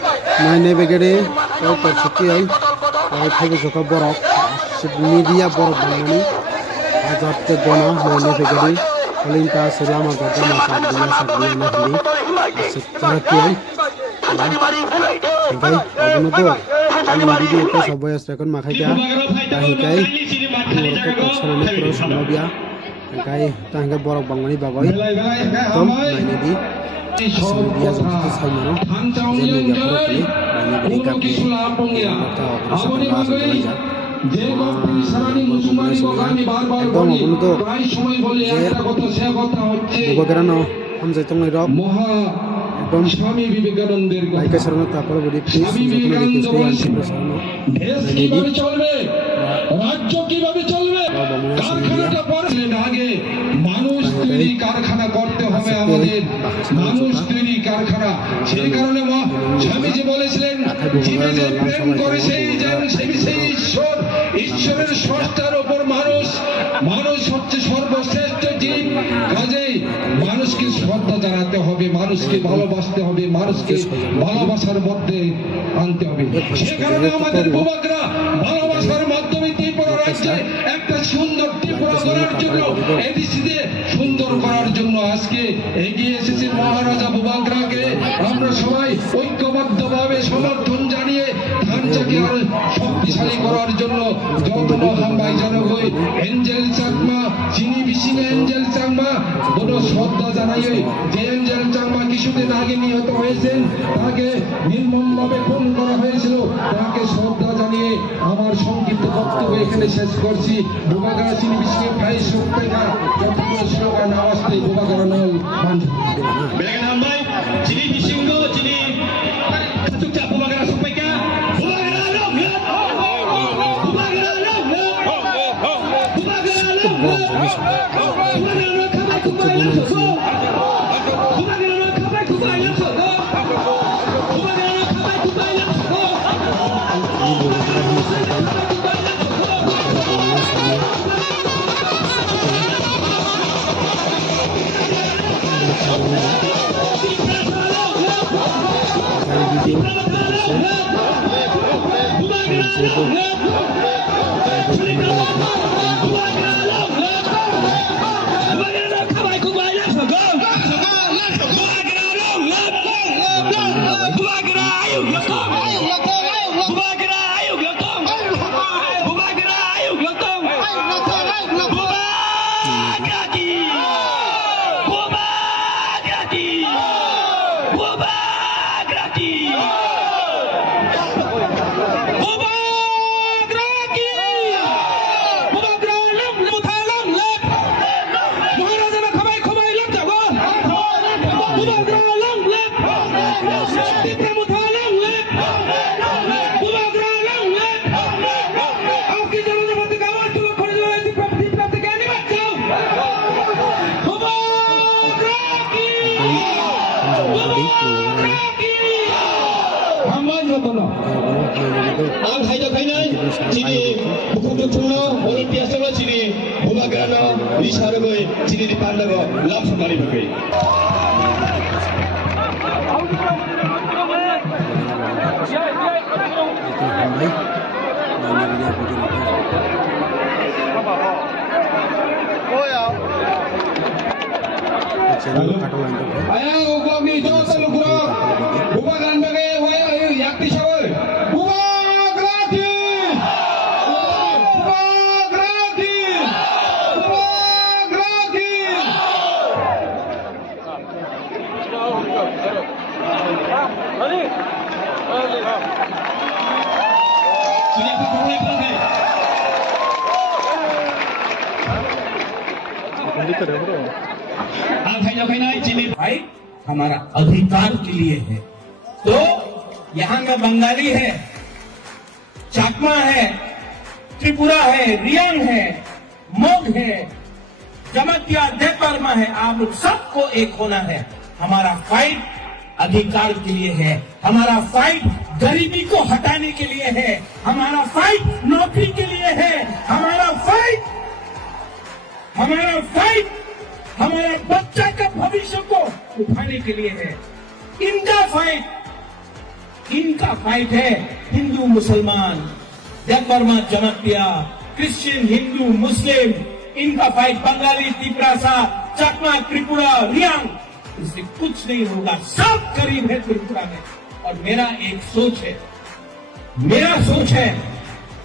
नायने बेगेरे परसुतियाय five जका बरफ media बरफ बांगनानै हाजारते गना नायने बेगेरे कलिंता सेलामा गदा मासाबिया साबिया नाहली सेक्टारातियाय ओमफ्राय अबनोथ' आंनि भिडिअखौ सबाय आस्राखौ माखायदा ताहिखाय आंखौ कक्सनानै खर' सानबाबिया ओंखाय ताहिखाय बरफ बांनानै बागय एकदम नायनोदि मीडिया जति साइमानो जे मीडियाफोराव खालि नायनो गाबि नता अग्रसर राज जायजा एकदम अबनोथ' जे बुबागेरानो हामजाय तंनाय रक एकदम स्वामी विवेकानंदेर लाइक सरनो तापर बडी प्लीज যখন রিকোয়েস্ট করি আনতে सरनो কিভাবে চলবে রাজ্য কিভাবে চলবে কারখানাটা পারছেন আগে মানুষ তৈরি কারখানা করতে হবে আমাদের মানুষ তৈরি কারখানা সেই কারণে স্বামীজি বলেছিলেন জীবে যে প্রেম করে সেই যেন সেই ঈশ্বর ঈশ্বরের স্রষ্টার উপর মানুষ মানুষ হচ্ছে সর্বশ্রেষ্ঠ জীব কাজেই মানুষকে শ্রদ্ধা জানাতে হবে মানুষকে ভালোবাসতে হবে মানুষকে ভালোবাসার মধ্যে আনতে হবে সে কারণে আমাদের বুবাকরা ভালোবাসার মাধ্যমে ত্রিপুরা রাজ্যে একটা সুন্দর ত্রিপুরা করার জন্য এডিসিতে সুন্দর করার জন্য আজকে এগিয়ে এসেছে মহারাজা বুবাকরাকে আমরা সবাই ঐক্যবদ্ধভাবে সমর্থন জানিয়ে ধানচাকে আরো শক্তিশালী করার জন্য যত মহামাই জনগণ এঞ্জেল চাকমা চিনি বিশিনে এঞ্জেল চাকমা বড় শ্রদ্ধা জানাই যে এঞ্জেল চাকমা কিছুদিন আগে নিহত হয়েছেন তাকে নির্মমভাবে খুন করা হয়েছিল তাকে শ্রদ্ধা জানিয়ে আমার সংক্ষিপ্ত বক্তব্য এখানে শেষ করছি বুবাগরা চিনি বিশিনে ভাই সত্যিকা যতগুলো স্লোগান আওয়াজতে বুবাগরা নল বান্ধব বেলাকে নাম ভাই চিনি বিশিঙ্গ চিনি কাতুকটা বুবাগরা সত্যিকা বুবাগরা লোক বুবাগরা লোক বুবাগরা লোক भाई हमारा अधिकार के लिए है तो यहाँ का बंगाली है चाकमा है त्रिपुरा है रियांग है मोग है जमातिया देपरमा है आप लोग सबको एक होना है हमारा फाइट अधिकार के लिए है हमारा फाइट गरीबी को हटाने के लिए है हमारा फाइट नौकरी के लिए है हमारा फाइट हमारा बच्चा का भविष्य को उठाने के लिए है इनका फाइट इनका फाइट है हिंदू मुसलमान, देवबर्मा जमातिया, क्रिश्चियन, हिंदू, मुस्लिम, इनका फाइट बंगाली, तिपरासा, चकमा, त्रिपुरा, रियांग, इससे कुछ नहीं होगा। सब करीब है त्रिपुरा में। और मेरा एक सोच है, मेरा सोच है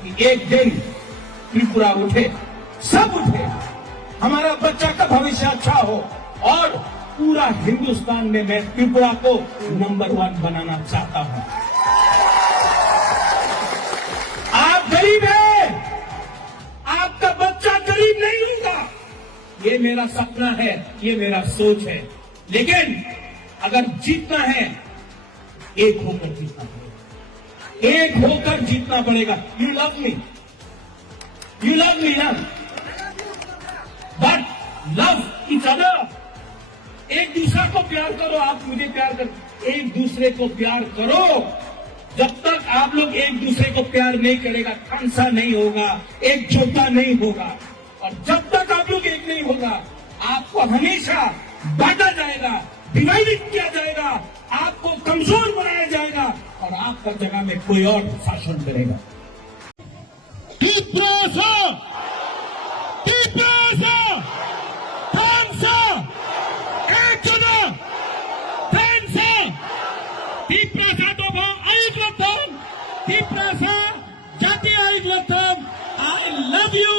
कि एक दिन त्रिपुरा उठे, सब उठे, हमारा बच्चा का भविष्य अच्छा हो और पूरा हिंदुस्तान में मैं त्रिपुरा को नंबर 1 बनाना चाहता हूं। आप गरीब हैं, आपका बच्चा गरीब नहीं होगा, ये मेरा सपना है, ये मेरा सोच है। लेकिन अगर जीतना है, एक होकर जीतना पड़ेगा, एक होकर जीतना पड़ेगा। यू लव मी ना, बट लव ईच अदर। एक दूसरे को प्यार करो, आप मुझे प्यार करो, एक दूसरे को प्यार करो। जब तक आप लोग एक दूसरे को प्यार नहीं करेगा, खांसा नहीं होगा, एकजुटता नहीं होगा। और जब तक आप लोग एक नहीं होगा, आपको हमेशा बांटा जाएगा, डिवाइडेड किया जाएगा, आपको कमजोर बनाया जाएगा और आपका जगह में कोई और शासन करेगा। I love you.